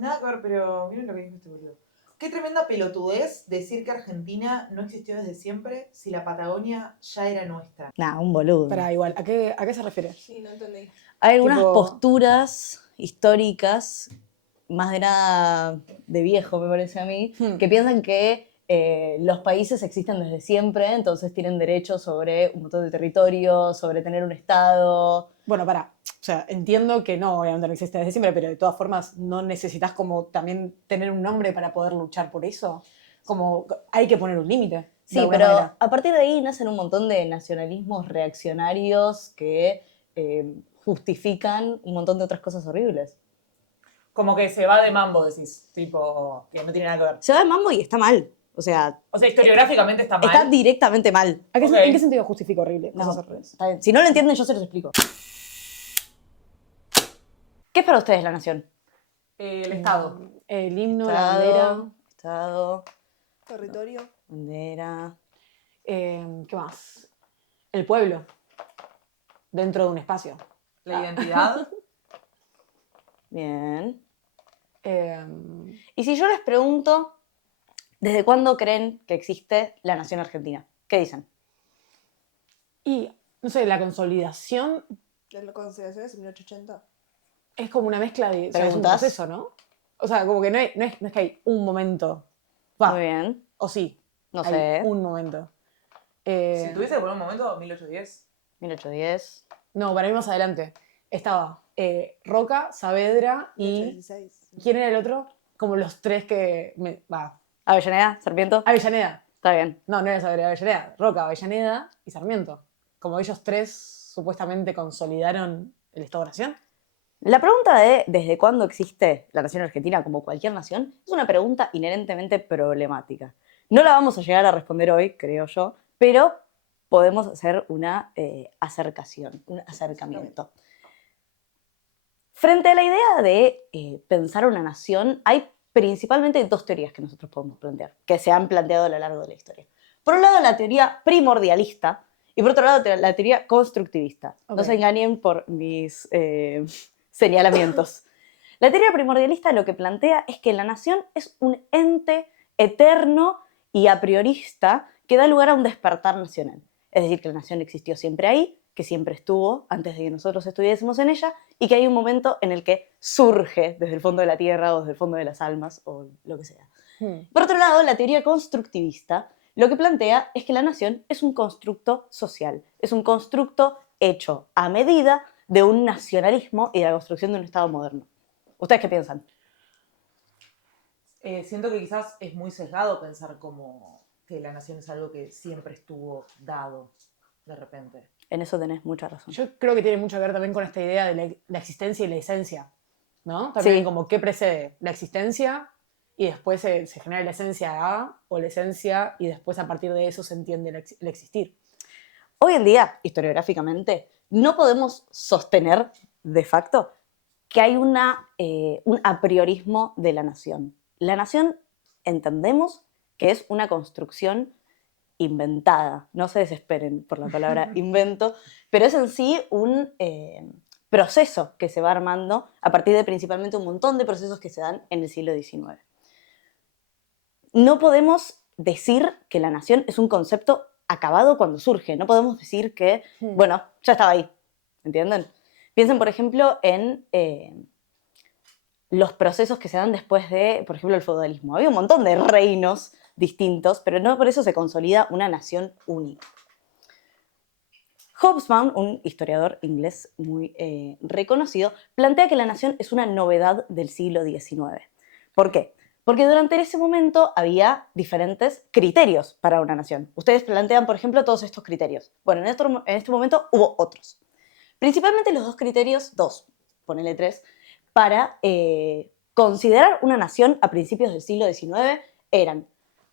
Nada que ver, pero miren lo que dijo este boludo. Qué tremenda pelotudez decir que Argentina no existió desde siempre si la Patagonia ya era nuestra. Nah, un boludo. Para igual, ¿a qué se refiere? Sí, no entendí. Hay algunas Tipo- posturas históricas, más de nada de viejo me parece a mí, que piensan que los países existen desde siempre, entonces tienen derecho sobre un montón de territorio, sobre tener un estado. Bueno, o sea, entiendo que no, obviamente no existe desde siempre, pero de todas formas no necesitas como también tener un nombre para poder luchar por eso. Como hay que poner un límite. de Sí, alguna pero manera. a partir de ahí nacen un montón de nacionalismos reaccionarios que justifican un montón de otras cosas horribles. Como que se va de mambo, decís. Tipo, que no tiene nada que ver. Se va de mambo y está mal. O sea, Historiográficamente está mal. está directamente mal. ¿En Ok. qué sentido justifica horrible? No, Cosas horribles. está bien. Si no lo entienden, yo se los explico. ¿Qué es para ustedes la nación? El Estado. El himno, la bandera. Estado, Territorio. bandera. ¿Qué más? El pueblo. Dentro de un espacio. La identidad. Bien. Eh, Y si yo les pregunto, ¿desde cuándo creen que existe la nación argentina? ¿Qué dicen? y, no sé, la consolidación De la consideración es 1880. es como una mezcla de... O sea, es un ¿Preguntas? proceso, ¿no? O sea, como que no es que hay un momento. Va, Muy bien. o sí. No hay sé. un momento. Si tuviese que poner un momento, 1810. 1810. No, para ir más adelante. Estaba Roca, Saavedra y... 1816. ¿Quién era el otro? Como los tres que... Avellaneda, Sarmiento. Avellaneda. Está bien. No, no era Saavedra, Avellaneda. Roca, Avellaneda y Sarmiento. Como ellos tres supuestamente consolidaron el Estado-Nación. La pregunta de ¿desde cuándo existe la nación argentina como cualquier nación? Es una pregunta inherentemente problemática. No la vamos a llegar a responder hoy, creo yo, pero podemos hacer una acercación, un acercamiento. Frente a la idea de pensar una nación, hay principalmente dos teorías que nosotros podemos plantear, que se han planteado a lo largo de la historia. Por un lado, la teoría primordialista, y por otro lado, la teoría constructivista. No Ok. se engañen por mis señalamientos. La teoría primordialista lo que plantea es que la nación es un ente eterno y a priorista que da lugar a un despertar nacional. Es decir, que la nación existió siempre ahí, que siempre estuvo antes de que nosotros estuviésemos en ella, y que hay un momento en el que surge desde el fondo de la tierra o desde el fondo de las almas o lo que sea. Por otro lado, la teoría constructivista lo que plantea es que la nación es un constructo social, es un constructo hecho a medida de un nacionalismo y de la construcción de un Estado moderno. ¿Ustedes qué piensan? Siento que quizás es muy sesgado pensar como que la nación es algo que siempre estuvo dado de repente. En eso tenés mucha razón. Yo creo que tiene mucho que ver también con esta idea de la existencia y la esencia, ¿no? También Sí. como qué precede la existencia y después se genera la esencia A o la esencia y después a partir de eso se entiende el existir. Hoy en día, historiográficamente, no podemos sostener de facto que hay un apriorismo de la nación. La nación entendemos que es una construcción inventada. No se desesperen por la palabra invento, pero es en sí un proceso que se va armando a partir de principalmente un montón de procesos que se dan en el siglo XIX. No podemos decir que la nación es un concepto acabado cuando surge. No podemos decir que, bueno, ya estaba ahí. ¿Entienden? Piensen, por ejemplo, en los procesos que se dan después de, por ejemplo, el feudalismo. Había un montón de reinos distintos, pero no por eso se consolida una nación única. Hobsbawm, un historiador inglés muy reconocido, plantea que la nación es una novedad del siglo XIX. ¿Por qué? Porque durante ese momento había diferentes criterios para una nación. Ustedes plantean, por ejemplo, todos estos criterios. Bueno, en este momento hubo otros. Principalmente los dos criterios, ponele tres, para considerar una nación a principios del siglo XIX eran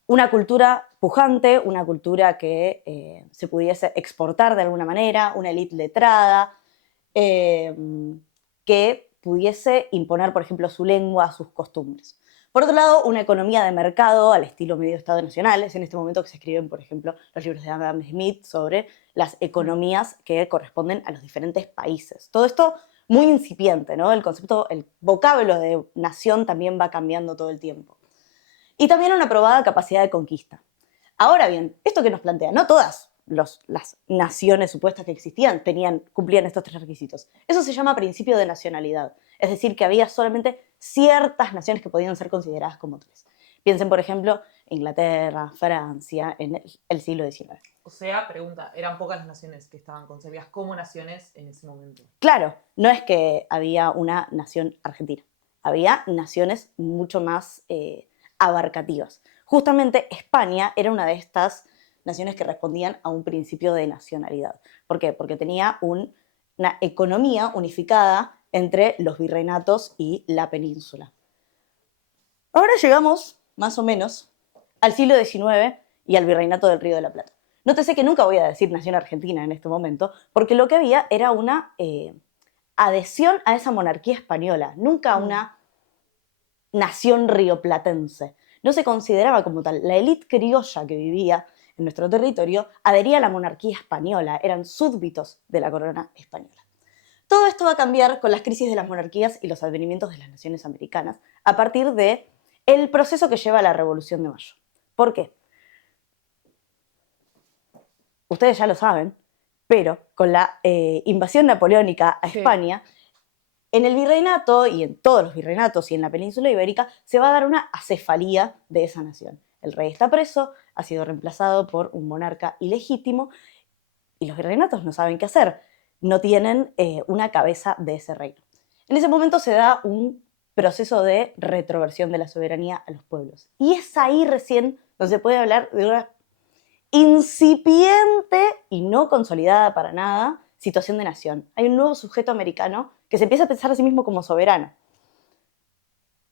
una cultura pujante, una cultura que se pudiese exportar de alguna manera, una élite letrada, que pudiese imponer, por ejemplo, su lengua, sus costumbres. Por otro lado, una economía de mercado al estilo medio Estado nacional. Es en este momento que se escriben, por ejemplo, los libros de Adam Smith sobre las economías que corresponden a los diferentes países. Todo esto muy incipiente, ¿no? El concepto, el vocablo de nación también va cambiando todo el tiempo. Y también una probada capacidad de conquista. Ahora bien, esto que nos plantea, no todas las naciones supuestas que existían cumplían estos 3 requisitos. Eso se llama principio de nacionalidad, es decir, que había solamente ciertas naciones que podían ser consideradas como tales. Piensen, por ejemplo, Inglaterra, Francia, en el siglo XIX. O sea, pregunta, eran pocas las naciones que estaban concebidas como naciones en ese momento. Claro, no es que había una nación argentina, había naciones mucho más abarcativas. Justamente España era una de estas naciones que respondían a un principio de nacionalidad. ¿Por qué? Porque tenía una economía unificada entre los virreinatos y la península. Ahora llegamos, más o menos, al siglo XIX y al virreinato del Río de la Plata. Nótese que nunca voy a decir nación argentina en este momento, porque lo que había era una adhesión a esa monarquía española, nunca una nación rioplatense. No se consideraba como tal. La élite criolla que vivía en nuestro territorio adhería a la monarquía española, eran súbditos de la corona española. Todo esto va a cambiar con las crisis de las monarquías y los advenimientos de las naciones americanas a partir del proceso que lleva a la Revolución de Mayo. ¿Por qué? Ustedes ya lo saben, pero con la invasión napoleónica a España, en el virreinato y en todos los virreinatos y en la península ibérica se va a dar una acefalía de esa nación. El rey está preso, ha sido reemplazado por un monarca ilegítimo y los virreinatos no saben qué hacer, no tienen una cabeza de ese reino. En ese momento se da un proceso de retroversión de la soberanía a los pueblos. Y es ahí recién donde se puede hablar de una incipiente y no consolidada para nada situación de nación. Hay un nuevo sujeto americano que se empieza a pensar a sí mismo como soberano.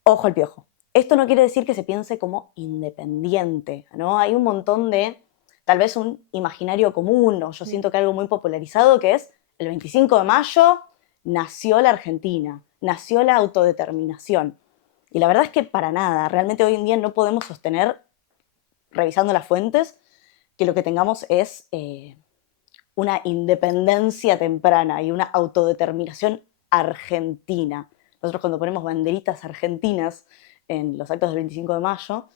Ojo al piojo. Esto no quiere decir que se piense como independiente, ¿no? Hay un montón de, tal vez un imaginario común, o yo siento que algo muy popularizado, que es el 25 de mayo nació la Argentina, nació la autodeterminación. Y la verdad es que para nada, realmente hoy en día no podemos sostener, revisando las fuentes, que lo que tengamos es una independencia temprana y una autodeterminación argentina. Nosotros cuando ponemos banderitas argentinas en los actos del 25 de mayo...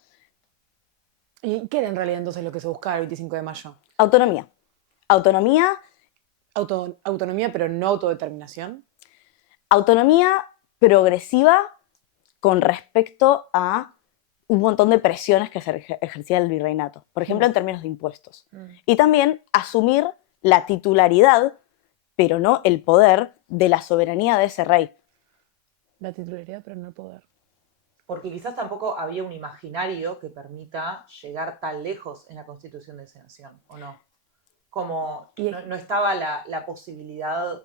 ¿Y qué era en realidad entonces lo que se buscaba el 25 de mayo? Autonomía. Autonomía... Autonomía, pero no autodeterminación. Autonomía progresiva con respecto a un montón de presiones que se ejercía el virreinato, por ejemplo, en términos de impuestos. Y también asumir la titularidad, pero no el poder, de la soberanía de ese rey. La titularidad, pero no el poder. Porque quizás tampoco había un imaginario que permita llegar tan lejos en la constitución de esa nación, ¿o no? Como no estaba la posibilidad...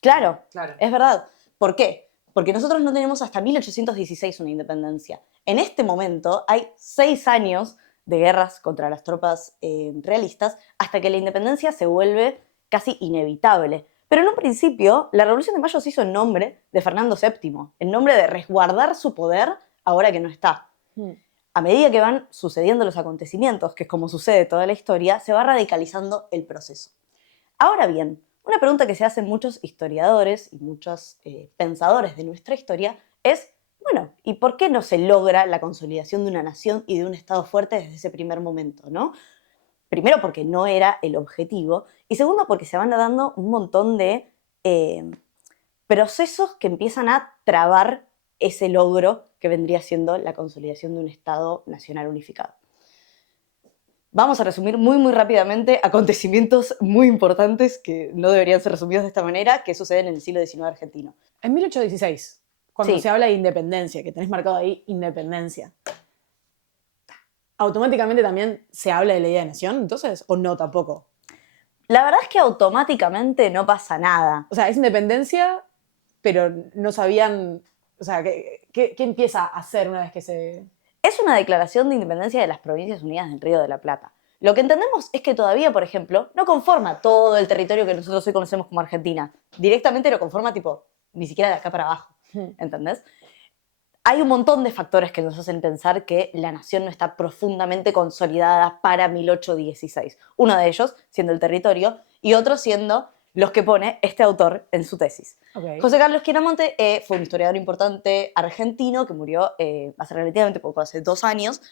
Claro, es verdad. ¿Por qué? Porque nosotros no tenemos hasta 1816 una independencia. En este momento hay 6 años de guerras contra las tropas realistas hasta que la independencia se vuelve casi inevitable. Pero en un principio, la Revolución de Mayo se hizo en nombre de Fernando VII, en nombre de resguardar su poder ahora que no está. A medida que van sucediendo los acontecimientos, que es como sucede toda la historia, se va radicalizando el proceso. Ahora bien, una pregunta que se hacen muchos historiadores y muchos pensadores de nuestra historia es, bueno, ¿y por qué no se logra la consolidación de una nación y de un Estado fuerte desde ese primer momento, ¿no? Primero porque no era el objetivo y segundo porque se van dando un montón de procesos que empiezan a trabar ese logro que vendría siendo la consolidación de un Estado nacional unificado. Vamos a resumir muy, muy rápidamente acontecimientos muy importantes que no deberían ser resumidos de esta manera, que suceden en el siglo XIX argentino. En 1816, cuando se habla de independencia, que tenés marcado ahí independencia, ¿automáticamente también se habla de la idea de nación, entonces? ¿O no tampoco? La verdad es que automáticamente no pasa nada. O sea, es independencia, pero no sabían... O sea, ¿qué empieza a hacer una vez que se...? Es una declaración de independencia de las Provincias Unidas del Río de la Plata. Lo que entendemos es que todavía, por ejemplo, no conforma todo el territorio que nosotros hoy conocemos como Argentina. Directamente lo conforma, tipo, ni siquiera de acá para abajo. ¿Entendés? Hay un montón de factores que nos hacen pensar que la nación no está profundamente consolidada para 1816. Uno de ellos siendo el territorio y otro siendo los que pone este autor en su tesis. Ok. José Carlos Quiaramonte fue un historiador importante argentino que murió hace relativamente poco, hace 2 años,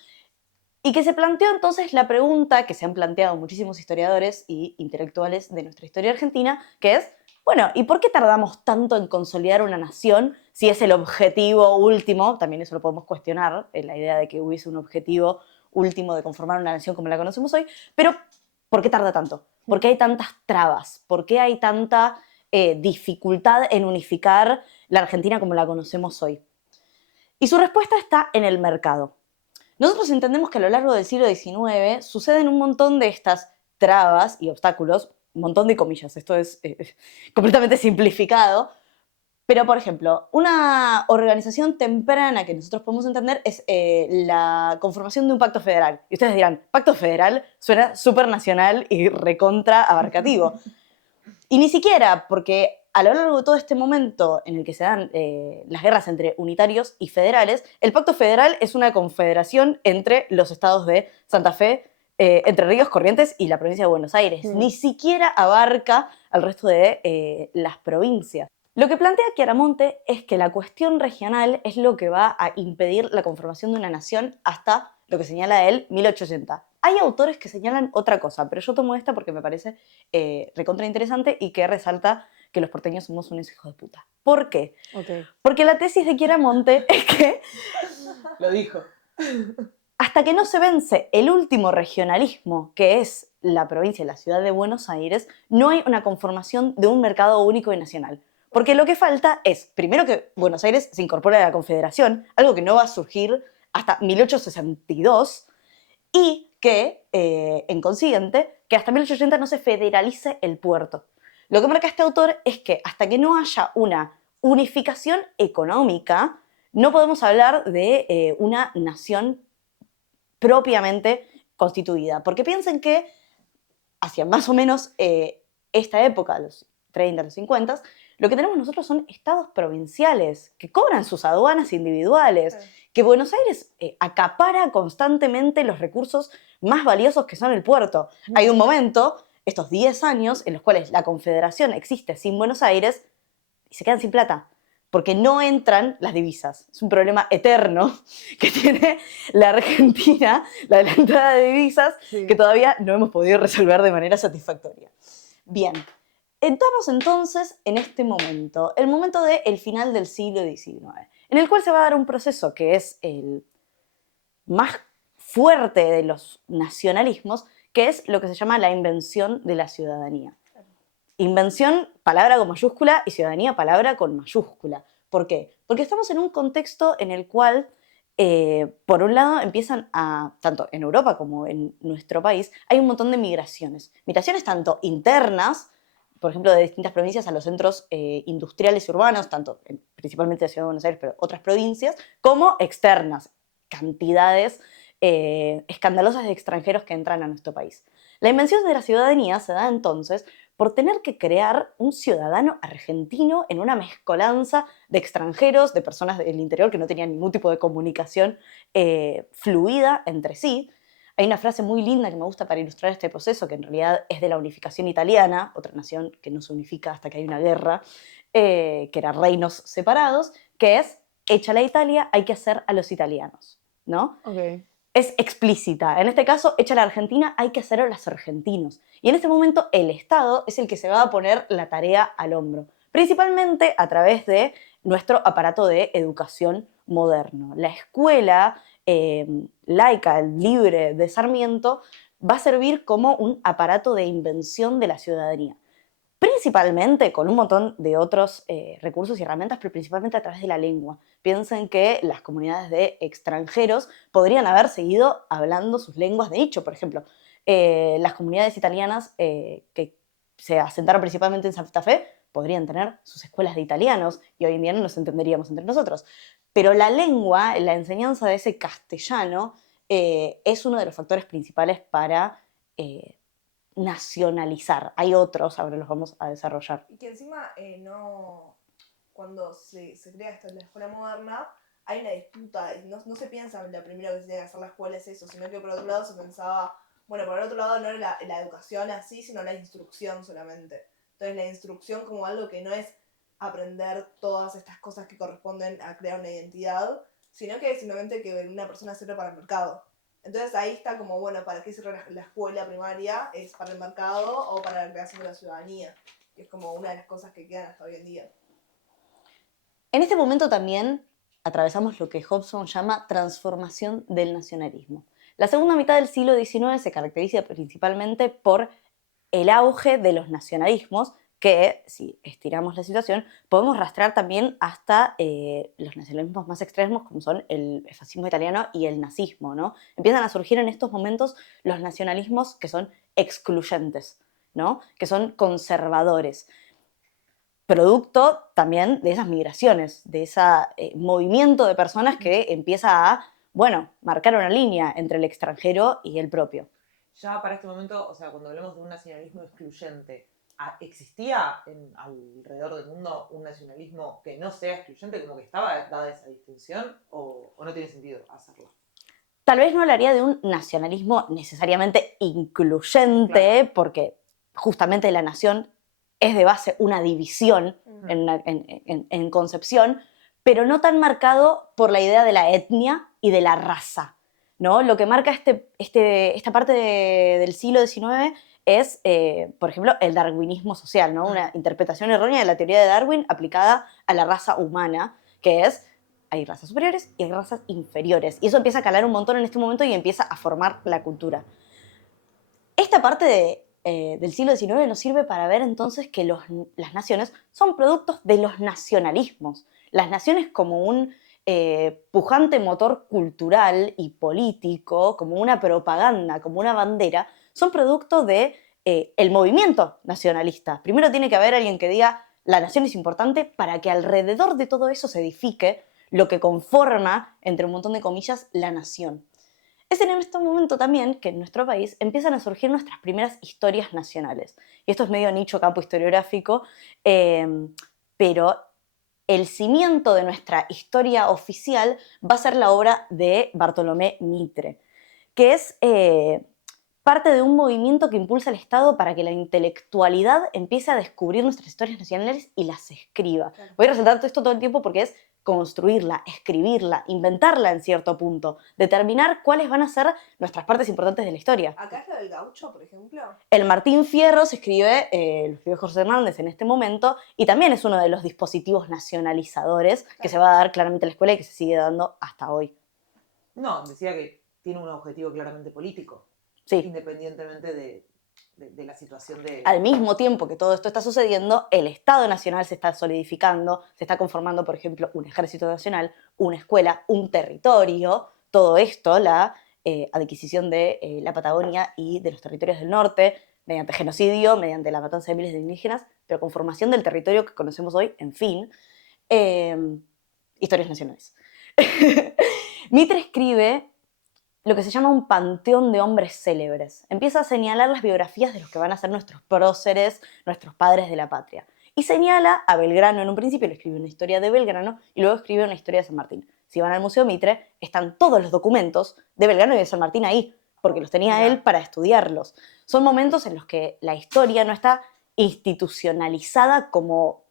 y que se planteó entonces la pregunta que se han planteado muchísimos historiadores y intelectuales de nuestra historia argentina, que es, bueno, ¿y por qué tardamos tanto en consolidar una nación si es el objetivo último? También eso lo podemos cuestionar, la idea de que hubiese un objetivo último de conformar una nación como la conocemos hoy, pero ¿por qué tarda tanto? ¿Por qué hay tantas trabas? ¿Por qué hay tanta dificultad en unificar la Argentina como la conocemos hoy? Y su respuesta está en el mercado. Nosotros entendemos que a lo largo del siglo XIX suceden un montón de estas trabas y obstáculos, un montón de comillas, esto es completamente simplificado, pero por ejemplo, una organización temprana que nosotros podemos entender es la conformación de un pacto federal. Y ustedes dirán, pacto federal suena súper nacional y recontra abarcativo. Y ni siquiera, porque a lo largo de todo este momento en el que se dan las guerras entre unitarios y federales, el Pacto Federal es una confederación entre los estados de Santa Fe, Entre Ríos, Corrientes y la provincia de Buenos Aires. Ni siquiera abarca al resto de las provincias. Lo que plantea Chiaramonte es que la cuestión regional es lo que va a impedir la conformación de una nación hasta lo que señala él, 1880. Hay autores que señalan otra cosa, pero yo tomo esta porque me parece recontra interesante y que resalta que los porteños somos unos hijos de puta. ¿Por qué? Okay. Porque la tesis de Chiaramonte es que Lo dijo. hasta que no se vence el último regionalismo, que es la provincia y la ciudad de Buenos Aires, no hay una conformación de un mercado único y nacional. Porque lo que falta es, primero, que Buenos Aires se incorpore a la Confederación, algo que no va a surgir hasta 1862, y que, en consiguiente, que hasta 1880 no se federalice el puerto. Lo que marca este autor es que hasta que no haya una unificación económica, no podemos hablar de una nación propiamente constituida. Porque piensen que hacia más o menos esta época, los 30, los 50, lo que tenemos nosotros son estados provinciales que cobran sus aduanas individuales, Sí. que Buenos Aires acapara constantemente los recursos más valiosos que son el puerto. Hay un momento, estos 10 años, en los cuales la Confederación existe sin Buenos Aires y se quedan sin plata, porque no entran las divisas. Es un problema eterno que tiene la Argentina, la de la entrada de divisas, Sí. que todavía no hemos podido resolver de manera satisfactoria. Bien, entramos entonces en este momento, el momento del final del siglo XIX, en el cual se va a dar un proceso que es el más fuerte de los nacionalismos, que es lo que se llama la invención de la ciudadanía. Invención, palabra con mayúscula, y ciudadanía, palabra con mayúscula. ¿Por qué? Porque estamos en un contexto en el cual, por un lado, empiezan a, tanto en Europa como en nuestro país, hay un montón de migraciones. Migraciones tanto internas, por ejemplo, de distintas provincias a los centros industriales y urbanos, tanto principalmente de Ciudad de Buenos Aires, pero otras provincias, como externas, cantidades escandalosas de extranjeros que entran a nuestro país. La invención de la ciudadanía se da entonces por tener que crear un ciudadano argentino en una mezcolanza de extranjeros, de personas del interior que no tenían ningún tipo de comunicación fluida entre sí. Hay una frase muy linda que me gusta para ilustrar este proceso, que en realidad es de la unificación italiana, otra nación que no se unifica hasta que hay una guerra, que era reinos separados, que es, hecha la Italia, hay que hacer a los italianos, ¿no? Okay. Es explícita. En este caso, hecha la Argentina, hay que hacer a los argentinos. Y en este momento el Estado es el que se va a poner la tarea al hombro, principalmente a través de nuestro aparato de educación moderno. La escuela laica, libre de Sarmiento, va a servir como un aparato de invención de la ciudadanía. Principalmente con un montón de otros recursos y herramientas, pero principalmente a través de la lengua. Piensen que las comunidades de extranjeros podrían haber seguido hablando sus lenguas de nicho. Por ejemplo, las comunidades italianas que se asentaron principalmente en Santa Fe podrían tener sus escuelas de italianos y hoy en día no nos entenderíamos entre nosotros. Pero la lengua, la enseñanza de ese castellano, es uno de los factores principales para nacionalizar. Hay otros, ahora los vamos a desarrollar. Y que encima no, cuando se crea esto en la escuela moderna, hay una disputa, no se piensa en lo primero que se tiene que hacer la escuela es eso, sino que por otro lado se pensaba, bueno, por el otro lado no era la educación así, sino la instrucción solamente. Entonces la instrucción como algo que no es aprender todas estas cosas que corresponden a crear una identidad, sino que es simplemente que una persona sirve para el mercado. Entonces ahí está como, bueno, ¿para qué sirve la escuela primaria? ¿Es para el mercado o para la creación de la ciudadanía? Que es como una de las cosas que quedan hasta hoy en día. En este momento también atravesamos lo que Hobson llama transformación del nacionalismo. La segunda mitad del siglo XIX se caracteriza principalmente por el auge de los nacionalismos, que, si estiramos la situación, podemos rastrear también hasta los nacionalismos más extremos, como son el fascismo italiano y el nazismo, ¿no? Empiezan a surgir en estos momentos los nacionalismos que son excluyentes, ¿no? Que son conservadores, producto también de esas migraciones, de ese movimiento de personas que empieza a, bueno, marcar una línea entre el extranjero y el propio. Ya para este momento, o sea, cuando hablamos de un nacionalismo excluyente, ¿existía alrededor del mundo un nacionalismo que no sea excluyente, como que estaba dada esa distinción, o no tiene sentido hacerlo? Tal vez no hablaría de un nacionalismo necesariamente incluyente, claro, porque justamente la nación es de base una división en concepción, pero no tan marcado por la idea de la etnia y de la raza, ¿no? Lo que marca esta parte del siglo XIX es, por ejemplo, el darwinismo social, ¿no? Una interpretación errónea de la teoría de Darwin aplicada a la raza humana, que es: hay razas superiores y hay razas inferiores. Y eso empieza a calar un montón en este momento y empieza a formar la cultura. Esta parte del siglo XIX nos sirve para ver entonces que las naciones son productos de los nacionalismos. Las naciones como un pujante motor cultural y político, como una propaganda, como una bandera, son producto de el movimiento nacionalista. Primero tiene que haber alguien que diga: la nación es importante, para que alrededor de todo eso se edifique lo que conforma, entre un montón de comillas, la nación. Es en este momento también que en nuestro país empiezan a surgir nuestras primeras historias nacionales. Y esto es medio nicho campo historiográfico, pero el cimiento de nuestra historia oficial va a ser la obra de Bartolomé Mitre, que es parte de un movimiento que impulsa el Estado para que la intelectualidad empiece a descubrir nuestras historias nacionales y las escriba. Claro. Voy a resaltar todo esto todo el tiempo porque es construirla, escribirla, inventarla en cierto punto, determinar cuáles van a ser nuestras partes importantes de la historia. ¿Acá es lo del gaucho, por ejemplo? El Martín Fierro se escribe, lo escribe José Hernández en este momento, y también es uno de los dispositivos nacionalizadores que se va a dar claramente en la escuela y que se sigue dando hasta hoy. No, decía que tiene un objetivo claramente político. Sí. Independientemente de la situación de... Al mismo tiempo que todo esto está sucediendo, el Estado Nacional se está solidificando, se está conformando, por ejemplo, un ejército nacional, una escuela, un territorio, todo esto, la adquisición de la Patagonia y de los territorios del norte, mediante genocidio, mediante la matanza de miles de indígenas, pero con formación del territorio que conocemos hoy, en fin, historias nacionales. Mitre escribe lo que se llama un panteón de hombres célebres. Empieza a señalar las biografías de los que van a ser nuestros próceres, nuestros padres de la patria. Y señala a Belgrano en un principio, le escribe una historia de Belgrano y luego escribe una historia de San Martín. Si van al Museo Mitre, están todos los documentos de Belgrano y de San Martín ahí, porque los tenía él para estudiarlos. Son momentos en los que la historia no está institucionalizada como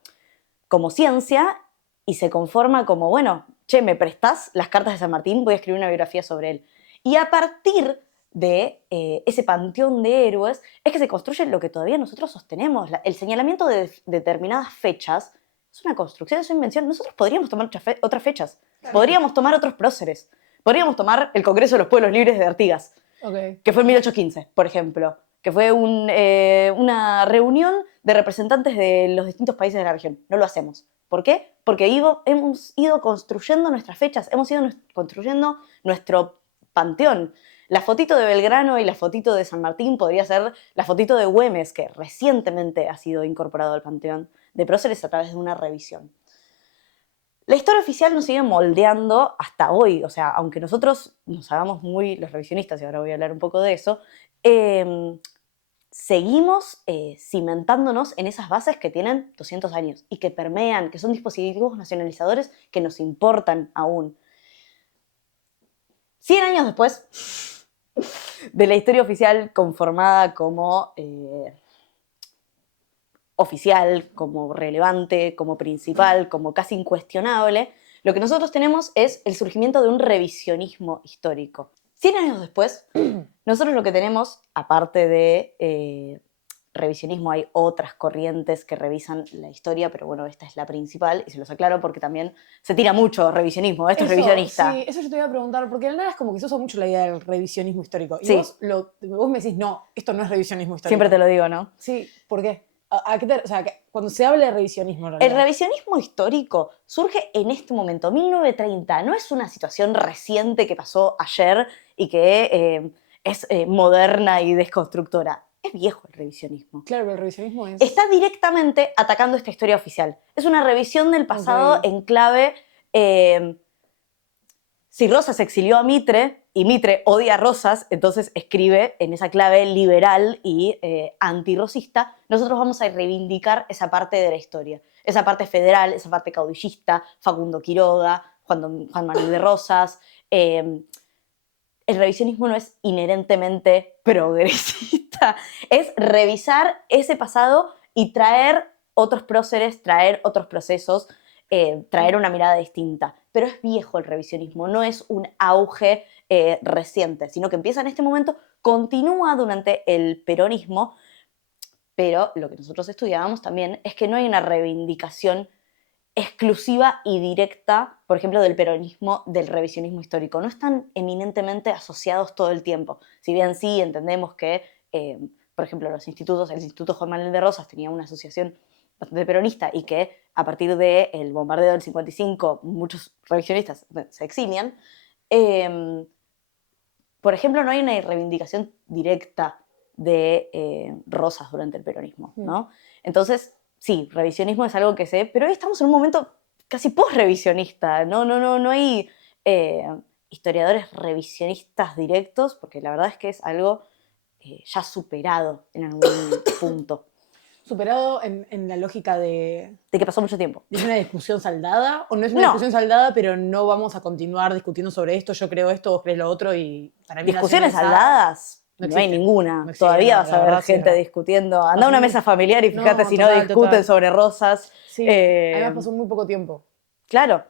ciencia y se conforma como, bueno, che, ¿me prestás las cartas de San Martín? Voy a escribir una biografía sobre él. Y a partir de ese panteón de héroes es que se construye lo que todavía nosotros sostenemos. El señalamiento de determinadas fechas es una construcción, es una invención. Nosotros podríamos tomar otras fechas, podríamos tomar otros próceres, podríamos tomar el Congreso de los Pueblos Libres de Artigas, que fue en 1815, por ejemplo, que fue una reunión de representantes de los distintos países de la región. No lo hacemos. ¿Por qué? Porque hemos ido construyendo nuestras fechas, hemos ido construyendo nuestro panteón. La fotito de Belgrano y la fotito de San Martín podría ser la fotito de Güemes, que recientemente ha sido incorporado al panteón de próceres a través de una revisión. La historia oficial nos sigue moldeando hasta hoy, o sea, aunque nosotros nos hagamos muy los revisionistas, y ahora voy a hablar un poco de eso, seguimos cimentándonos en esas bases que tienen 200 años y que permean, que son dispositivos nacionalizadores que nos importan aún. 100 años después de la historia oficial conformada como oficial, como relevante, como principal, como casi incuestionable, lo que nosotros tenemos es el surgimiento de un revisionismo histórico. 100 años después, nosotros lo que tenemos, aparte de revisionismo, hay otras corrientes que revisan la historia, pero bueno, esta es la principal, y se los aclaro porque también se tira mucho revisionismo, esto es revisionista. Sí, eso yo te iba a preguntar, porque de la nada es como que se usa mucho la idea del revisionismo histórico. Y Sí. vos me decís, no, esto no es revisionismo histórico. Siempre te lo digo, ¿no? Sí, ¿por qué? O sea, cuando se habla de revisionismo, en El realidad. revisionismo histórico surge en este momento, 1930, no es una situación reciente que pasó ayer y que es moderna y desconstructora. Es viejo el revisionismo. Claro, pero el revisionismo es... Está directamente atacando esta historia oficial. Es una revisión del pasado Ok. en clave... si Rosas exilió a Mitre y Mitre odia a Rosas, entonces escribe en esa clave liberal y antirrosista, nosotros vamos a reivindicar esa parte de la historia, esa parte federal, esa parte caudillista, Facundo Quiroga, Juan Manuel de Rosas. El revisionismo no es inherentemente progresista, es revisar ese pasado y traer otros próceres, traer otros procesos, traer una mirada distinta. Pero es viejo el revisionismo, no es un auge reciente, sino que empieza en este momento, continúa durante el peronismo, pero lo que nosotros estudiábamos también es que no hay una reivindicación exclusiva y directa, por ejemplo, del peronismo, del revisionismo histórico. No están eminentemente asociados todo el tiempo. Si bien sí entendemos que, por ejemplo, el Instituto Juan Manuel de Rosas tenía una asociación bastante peronista y que a partir del bombardeo del 55 muchos revisionistas se exilian, por ejemplo, no hay una reivindicación directa de Rosas durante el peronismo, ¿no? Entonces, sí, revisionismo es algo que sé, pero hoy estamos en un momento casi post-revisionista, no hay historiadores revisionistas directos, porque la verdad es que es algo ya superado en algún punto. Superado en la lógica De que pasó mucho tiempo. ¿Es una discusión saldada? ¿O no es una No. discusión saldada, pero no vamos a continuar discutiendo sobre esto? Yo creo esto, vos crees lo otro y para mí... Discusiones nación saldadas, no no hay existen. ninguna. No existen, Todavía no, vas la a ver verdad sí es gente verdad. discutiendo. Anda a una mesa familiar y fíjate No, si total, no discuten total. sobre Rosas. Sí, además pasó muy poco tiempo. Claro.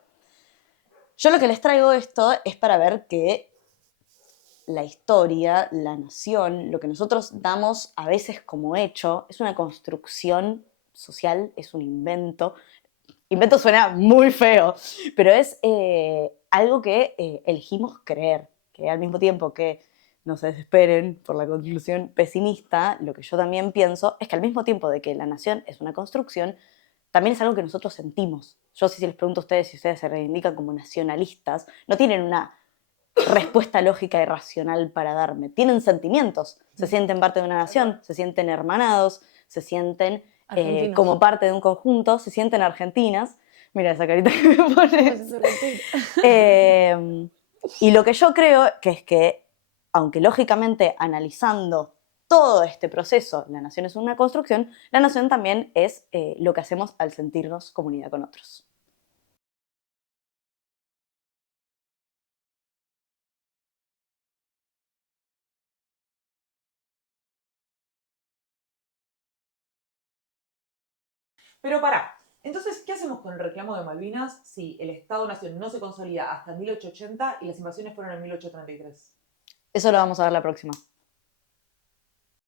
Yo lo que les traigo esto es para ver que la historia, la nación, lo que nosotros damos a veces como hecho, es una construcción social, es un invento. Invento suena muy feo, pero es algo que elegimos creer, que al mismo tiempo que no se desesperen por la conclusión pesimista, lo que yo también pienso es que al mismo tiempo de que la nación es una construcción, también es algo que nosotros sentimos. Yo si les pregunto a ustedes si ustedes se reivindican como nacionalistas, no tienen una respuesta lógica y racional para darme. Tienen sentimientos, se sienten parte de una nación, se sienten hermanados, se sienten como parte de un conjunto, se sienten argentinas. Mira esa carita que me pones. Y lo que yo creo que es que, aunque lógicamente analizando todo este proceso, la nación es una construcción, la nación también es lo que hacemos al sentirnos comunidad con otros. Pero pará, entonces, ¿qué hacemos con el reclamo de Malvinas si el Estado-Nación no se consolida hasta 1880 y las invasiones fueron en 1833? Eso lo vamos a ver la próxima.